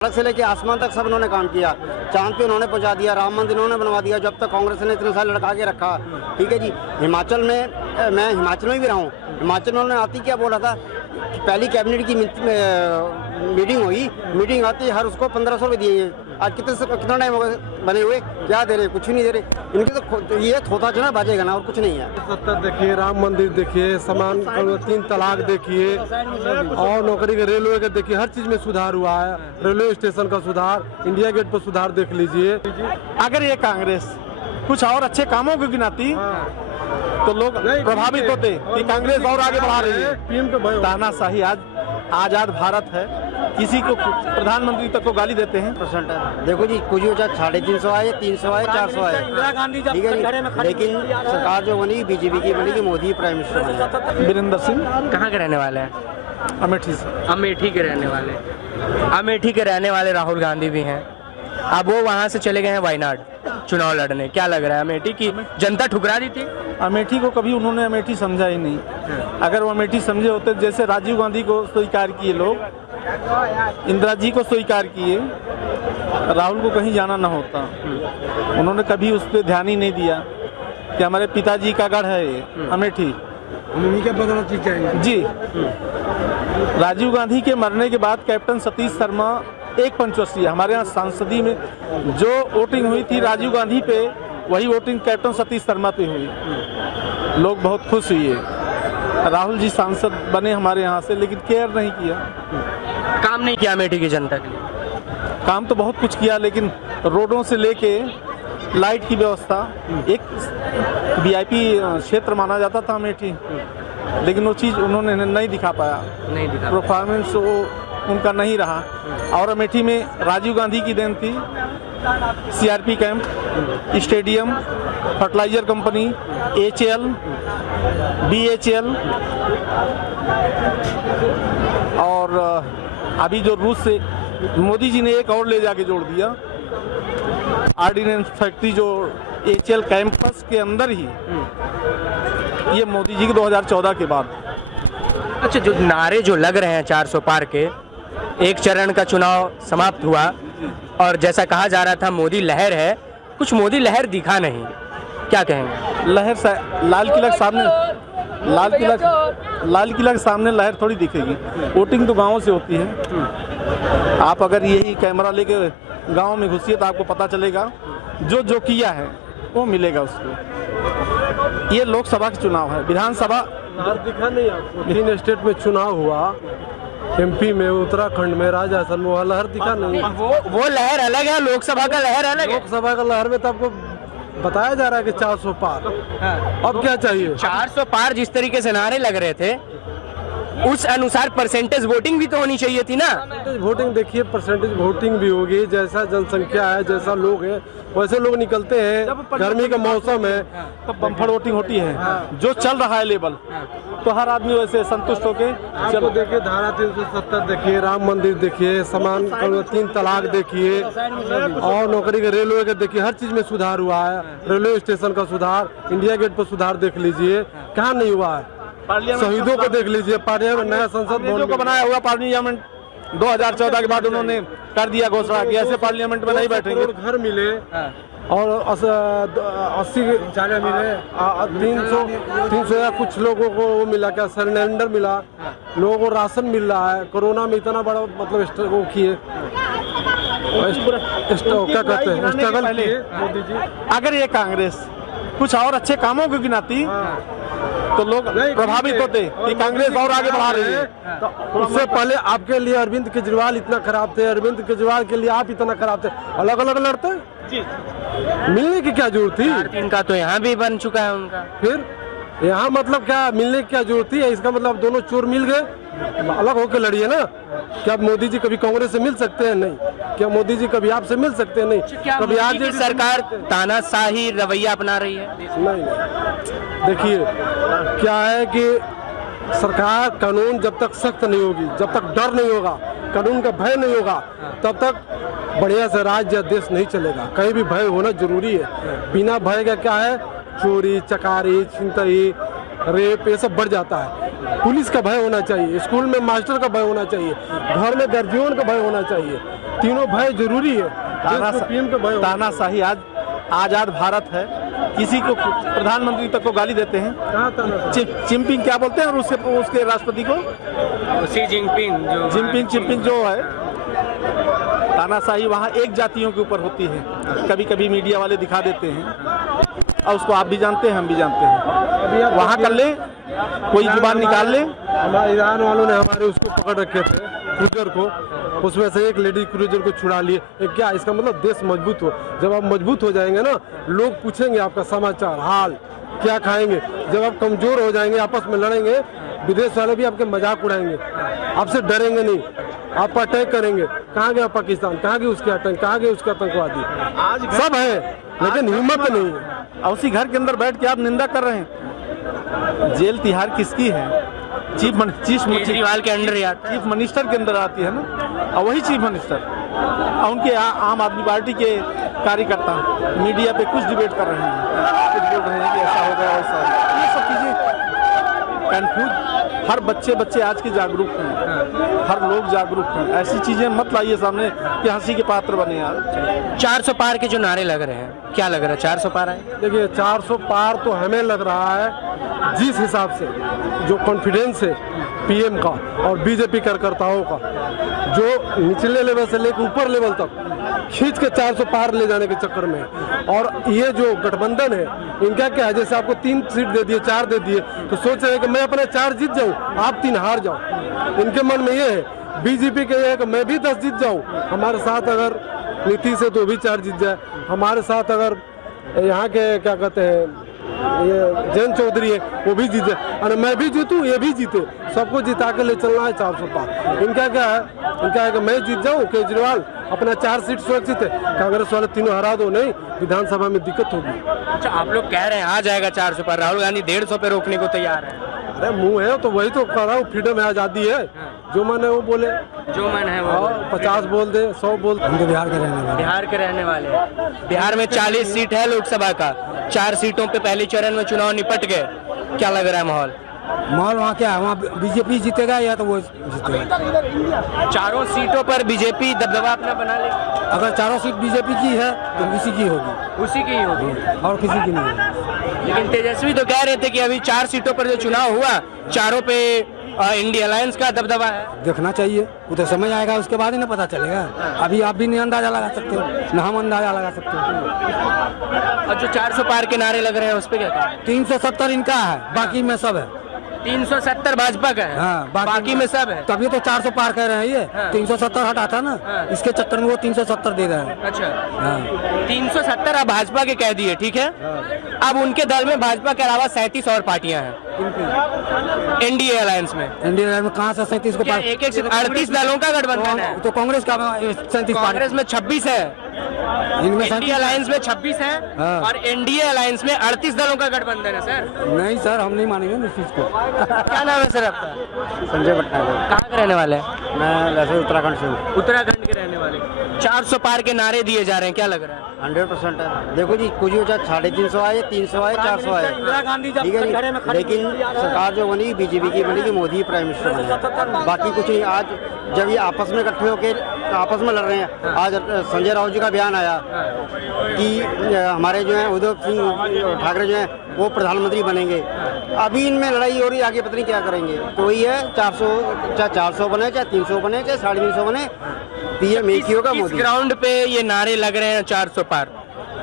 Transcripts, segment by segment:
सड़क से लेके आसमान तक सब उन्होंने काम किया। चांद पे उन्होंने पहुंचा दिया, राम मंदिर उन्होंने बनवा दिया। जब तक कांग्रेस ने इतने साल लड़का के रखा, ठीक है जी। हिमाचल में मैं हिमाचल में भी रहा हूँ। हिमाचल में उन्होंने आती क्या बोला था, पहली कैबिनेट की मीटिंग हुई, मीटिंग आती हर उसको 1500 रुपये दिए। आज कितना टाइम हो गया बने हुए, क्या दे रहे, कुछ नहीं दे रहे। इनके तो ये थोथा चना बाजेगा ना, और कुछ नहीं है। 70 देखिए, राम मंदिर देखिए, समान 3 तलाक देखिए, और नौकरी के रेलवे के देखिए, हर चीज में सुधार हुआ है। रेलवे स्टेशन का सुधार, इंडिया गेट पर सुधार देख लीजिए। अगर ये कांग्रेस कुछ और अच्छे कामों को गिनाती तो लोग प्रभावित होते कि कांग्रेस और आगे बढ़ा रही है। तानाशाही आज आजाद भारत है, किसी को प्रधानमंत्री तक को गाली देते हैं। % है। देखो जी, कुछ हो चाहे 350 आए, 300 आए, 400 आए, ठीक है जी। लेकिन सरकार जो बनी बीजेपी की बनी कि मोदी प्राइम मिनिस्टर बने। वीरेंद्र सिंह कहाँ के रहने वाले हैं? अमेठी से। अमेठी के रहने वाले। अमेठी के रहने वाले राहुल गांधी भी हैं। अब वो वहाँ से चले गए हैं वायनाड चुनाव लड़ने। क्या लग रहा है, अमेठी की जनता ठुकरा दी थी? अमेठी को कभी उन्होंने अमेठी समझा ही नहीं। अगर वो अमेठी समझे होते, जैसे राजीव गांधी को स्वीकार किए लोग, इंदिरा जी को स्वीकार किए, राहुल को कहीं जाना ना होता। उन्होंने कभी उस पर ध्यान ही नहीं दिया कि हमारे पिताजी का गढ़ है ये अमेठी, उन्हीं के बदौलत जीत जाएंगे जी। राजीव गांधी के मरने के बाद कैप्टन सतीश शर्मा 1/85 हमारे यहाँ सांसदी में जो वोटिंग हुई थी राजीव गांधी पे, वही वोटिंग कैप्टन सतीश शर्मा पे हुई। लोग बहुत खुश हुए। राहुल जी सांसद बने हमारे यहाँ से, लेकिन केयर नहीं किया, काम नहीं किया अमेठी की जनता के लिए। काम तो बहुत कुछ किया, लेकिन रोडों से लेके लाइट की व्यवस्था, एक VIP क्षेत्र माना जाता था अमेठी, लेकिन वो चीज़ उन्होंने नहीं दिखा पाया। नहीं दिखा। परफॉर्मेंस वो उनका नहीं रहा। और अमेठी में राजीव गांधी की देन थी। CRP camp, stadium, fertiliser company, HL, BHL, और अभी जो रूस से मोदी जी ने एक और ले जाके जोड़ दिया, ऑर्डिनेंस फैक्ट्री जो HL कैंपस के अंदर ही, ये मोदी जी के 2014 के बाद। अच्छा, जो नारे जो लग रहे हैं 400 पार के, एक चरण का चुनाव समाप्त हुआ और जैसा कहा जा रहा था मोदी लहर है, कुछ मोदी लहर दिखा नहीं, क्या कहेंगे? लहर लाल किला के सामने, लाल किला के सामने लहर थोड़ी दिखेगी। वोटिंग तो गाँव से होती है। आप अगर यही कैमरा लेके गांव में घुसिए तो आपको पता चलेगा जो किया है वो मिलेगा उसको। ये लोकसभा का चुनाव है, विधानसभा दिखा नहीं आपको। 3 स्टेट में चुनाव हुआ, MP में, उत्तराखंड में, राजस्थान में, लहर दिखा नहीं। वो लहर अलग है, लोकसभा का लहर अलग है। लोकसभा का लहर में तो आपको बताया जा रहा है कि 400 पार। अब क्या चाहिए? 400 पार जिस तरीके से नारे लग रहे थे, उस अनुसार परसेंटेज वोटिंग भी तो होनी चाहिए थी ना। वोटिंग देखिए, परसेंटेज वोटिंग भी होगी। जैसा जनसंख्या है, जैसा लोग है, वैसे लोग निकलते हैं। गर्मी का मौसम है तो बम्फर वोटिंग होती है। जो चल रहा है लेवल, तो हर आदमी वैसे संतुष्ट होके चलो। देखिए, धारा 370 देखिए, राम मंदिर देखिए, समान 3 तलाक देखिए, और नौकरी के रेलवे के देखिए, हर चीज में सुधार हुआ है। रेलवे स्टेशन का सुधार, इंडिया गेट पर सुधार देख लीजिए, कहाँ नहीं हुआ है। शहीदों को देख लीजिए, पार्लियामेंट, नया संसद भवन को बनाया हुआ पार्लियामेंट 2014 के बाद उन्होंने कर दिया घोषणा कि ऐसे पार्लियामेंट में नहीं बैठेंगे। घर मिले, और 80 मिले, 300 या कुछ लोगों को वो मिला, क्या सिलेंडर मिला, लोगों को राशन मिल रहा है। कोरोना में इतना बड़ा मतलब वो किए, क्या कहते हैं, स्ट्रगल किए मोदी जी। अगर ये कांग्रेस कुछ और अच्छे कामों को गिनाती तो लोग प्रभावित होते कि कांग्रेस और आगे बढ़ा रही है। तो उससे पहले आपके लिए अरविंद केजरीवाल इतना खराब थे, अरविंद केजरीवाल के लिए आप इतना खराब थे, अलग अलग लड़ते जी। मिलने की क्या जरूरत थी? इनका तो यहाँ भी बन चुका है उनका। फिर यहाँ मतलब क्या मिलने की क्या जरूरत थी? इसका मतलब दोनों चोर मिल गए, अलग होकर लड़िए ना। क्या मोदी जी कभी कांग्रेस से मिल सकते हैं? नहीं। क्या मोदी जी कभी आपसे मिल सकते हैं? नहीं। कभी आज की सरकार तानाशाही रवैया अपना रही है? नहीं। देखिए, क्या है कि सरकार, कानून जब तक सख्त नहीं होगी, जब तक डर नहीं होगा, कानून का भय नहीं होगा, तब तक बढ़िया से राज्य या देश नहीं चलेगा। कहीं भी भय होना जरूरी है। बिना भय का क्या है, चोरी चकारी छिनतई रेप ये सब बढ़ जाता है। पुलिस का भय होना चाहिए, स्कूल में मास्टर का भय होना चाहिए, घर में गार्जियन का भय होना चाहिए। तीनों भय जरूरी है। पीएम का भय तानाशाही आज आजाद भारत है, किसी को प्रधानमंत्री तक को गाली देते हैं। चिंपिंग क्या बोलते हैं और उसके राष्ट्रपति को शी जिनपिंग जो है। तानाशाही वहाँ एक जातियों के ऊपर होती है, कभी कभी मीडिया वाले दिखा देते हैं और उसको आप भी जानते हैं, हम भी जानते हैं। वहाँ कर ले, कोई जुबान निकाल ले। हमारे ईरान वालों ने हमारे उसको पकड़ रखे थे, क्रूजर को, उसमें से एक लेडी क्रूजर को छुड़ा लिए। क्या इसका मतलब देश मजबूत हो। जब आप मजबूत हो जाएंगे ना, लोग पूछेंगे आपका समाचार हाल, क्या खाएंगे। जब आप कमजोर हो जाएंगे, आपस में लड़ेंगे, विदेश वाले भी आपके मजाक उड़ाएंगे, आपसे डरेंगे नहीं, आप पर अटैक करेंगे। कहाँ गया पाकिस्तान, कहाँ गए उसके आतंक, कहाँ गए उसके आतंकवादी। आज सब है लेकिन हिम्मत नहीं है। और उसी घर के अंदर बैठ के आप निंदा कर रहे हैं। जेल तिहाड़ किसकी है? केजरीवाल के अंडर आता है। चीफ मिनिस्टर के अंदर आती है ना, और वही चीफ मिनिस्टर और उनके आम आदमी पार्टी के कार्यकर्ता मीडिया पे कुछ डिबेट कर रहे हैं, कुछ बोल रहे हैं कि ऐसा हो गया वैसा हो गया। ये सब चीजें कंफ्यूज। हर बच्चे आज के जागरूक हैं, हर लोग जागरूक हैं। ऐसी चीजें मत लाइए सामने कि हंसी के पात्र बने यार। 400 पार के जो नारे लग रहे हैं, क्या लग रहा है 400 पार है? देखिए 400 पार तो हमें लग रहा है जिस हिसाब से जो कॉन्फिडेंस है पीएम का और बीजेपी कार्यकर्ताओं का, जो निचले लेवल से लेकर ऊपर लेवल तक खींच के 400 पार ले जाने के चक्कर में। और ये जो गठबंधन है इनका क्या है, जैसे आपको 3 सीट दे दिए, 4 दे दिए, तो सोच रहे हैं कि मैं अपने 4 जीत जाऊं, आप 3 हार जाओ। इनके मन में ये है। बीजेपी के ये है कि मैं भी 10 जीत जाऊं, हमारे साथ अगर नीतीश है तो भी 4 जीत जाए, हमारे साथ अगर यहाँ के क्या कहते हैं ये जयंत चौधरी है वो भी जीते, और मैं भी जीतूं ये भी जीते, सबको जिता के ले चलना है 400 पार। इनका क्या है, इनका है कि मैं जीत जाऊं, केजरीवाल अपना 4 सीट सुरक्षित है, कांग्रेस वाले तीनों हरा दो, नहीं विधानसभा में दिक्कत होगी। अच्छा, आप लोग कह रहे हैं आ जाएगा 400 पार, राहुल गांधी 150 पे रोकने को तैयार है। अरे मुंह है तो वही तो कर रहा हूँ, फ्रीडम है, आज़ादी है, जो मन है वो बोले, जो मन है वो 50 बोल दे, 100 बोल दे। हम तो बिहार के रहने वाले। बिहार के रहने वाले हैं। बिहार में 40 सीट है लोकसभा का, 4 सीटों पे पहले चरण में चुनाव निपट गए, क्या लग रहा है माहौल? माहौल वहाँ क्या है, वहाँ बीजेपी जीतेगा या तो वो जीतेगा। 4 सीटों पर बीजेपी दबदबा अपना बना ले। अगर 4 सीट बीजेपी की है तो उसी की होगी, उसी की ही होगी और किसी की नहीं होगी। लेकिन तेजस्वी तो कह रहे थे कि अभी 4 सीटों पर जो चुनाव हुआ, चारों पे इंडिया अलायंस का दबदबा है। देखना चाहिए, वो तो समय आएगा उसके बाद ही ना पता चलेगा। अभी आप भी नहीं अंदाजा लगा सकते हो, ना हम अंदाजा लगा सकते हो। और जो 400 पार के नारे लग रहे हैं उस पर क्या कहें? 370 इनका है, बाकी में सब है। 370 भाजपा का है, हाँ, बाकी में सब है। तभी तो 400 पार कर रहे हैं। ये हाँ। 370 हटा था ना, इसके चक्कर में वो 370 दे रहे हैं। अच्छा, हाँ। 370 अब भाजपा के कह दिए, ठीक है। अब उनके दल में भाजपा के अलावा 37 और पार्टियां हैं एनडीए अलायंस में। इंडिया में कहाँ से 37 को पार? एक 38 दलों का गठबंधन है। तो कांग्रेस का 37 कांग्रेस में 26 है, इनमें इंडिया अलायंस में 26 है, हाँ। और एनडीए अलायंस में 38 दलों का गठबंधन है। सर नहीं सर, हम नहीं मानेंगे इस चीज को। क्या नाम है सर आपका? संजय पटनायक। कहाँ के रहने वाले हैं? मैं वैसे उत्तराखंड से हूँ। उत्तराखंड के रहने वाले। 400 पार के नारे दिए जा रहे हैं, क्या लग रहा है? 100% है। देखो जी, कुछ हो चाहे 350 आए, 300 आए, 400 आए, ठीक है जी। लेकिन सरकार जो बनी बीजेपी की बनी कि मोदी प्राइम मिनिस्टर बने, बाकी कुछ नहीं। आज जब ये आपस में इकट्ठे होकर आपस में लड़ रहे हैं, आज संजय राउत जी का बयान आया कि हमारे जो है उद्धव सिंह ठाकरे जो है वो प्रधानमंत्री बनेंगे। अभी इनमें लड़ाई हो रही, आगे पता नहीं क्या करेंगे। तो वही है 400, चाहे 400 बने, चाहे 300 बने, चाहे 350 बने, पीएम एक ही होगा, मोदी। ग्राउंड पे ये नारे लग रहे हैं 400 पार,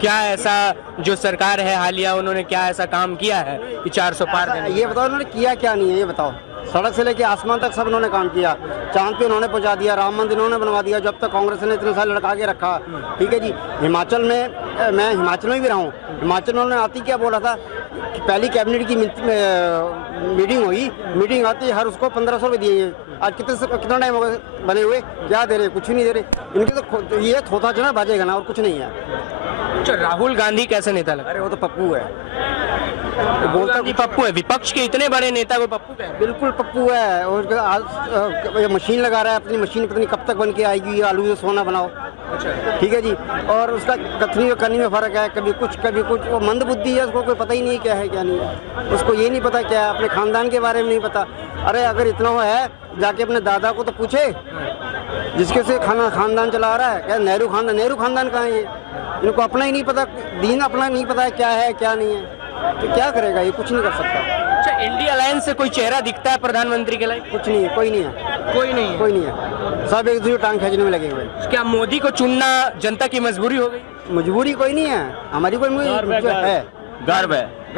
क्या ऐसा जो सरकार है हालिया उन्होंने क्या ऐसा काम किया है कि 400 पार देने? ये बताओ उन्होंने किया क्या नहीं है, ये बताओ। सड़क से लेके आसमान तक सब उन्होंने काम किया, चांद पे उन्होंने पहुंचा दिया, राम मंदिर उन्होंने बनवा दिया, जब तक कांग्रेस ने इतने साल लड़का के रखा, ठीक है जी। हिमाचल में, मैं हिमाचल में भी रहा हूँ, हिमाचल में उन्होंने आती क्या बोला था कि पहली कैबिनेट की मीटिंग हुई, मीटिंग आती हर उसको 1500 रुपये दिए। आज कितना टाइम हो गया बने हुए, क्या दे रहे? कुछ नहीं दे रहे। इनके तो ये थोथा चना बाजेगा ना, और कुछ नहीं है। अच्छा, राहुल गांधी कैसे नेता लगा? अरे वो तो पप्पू है, राहुल गांधी पप्पू है, विपक्ष के इतने बड़े नेता को पप्पू कहते हैं? बिल्कुल पप्पू है। और मशीन लगा रहा है, अपनी मशीन पता नहीं कब तक बन के आएगी, आलू से सोना बनाओ। ठीक है जी। और उसका कथनी और करनी में फ़र्क है, कभी कुछ। वो मंदबुद्धि है, उसको कोई पता ही नहीं क्या है क्या नहीं है। उसको ये नहीं पता क्या है, अपने खानदान के बारे में नहीं पता। अरे अगर इतना वो है, जाके अपने दादा को तो पूछे जिसके से खानदान चला रहा है। क्या नेहरू खानदान कहाँ है ये? इनको अपना ही नहीं पता, दीन अपना नहीं पता है क्या है क्या नहीं है, तो क्या करेगा ये? कुछ नहीं कर सकता। अच्छा, इंडिया अलायंस से कोई चेहरा दिखता है प्रधानमंत्री के लिए? कुछ नहीं है, कोई नहीं है, कोई नहीं है। सब एक दूसरे टांग खींचने में लगे हुए हैं। क्या मोदी को चुनना जनता की मजबूरी हो गई? मजबूरी कोई नहीं है, हमारी कोई है। गर्व है।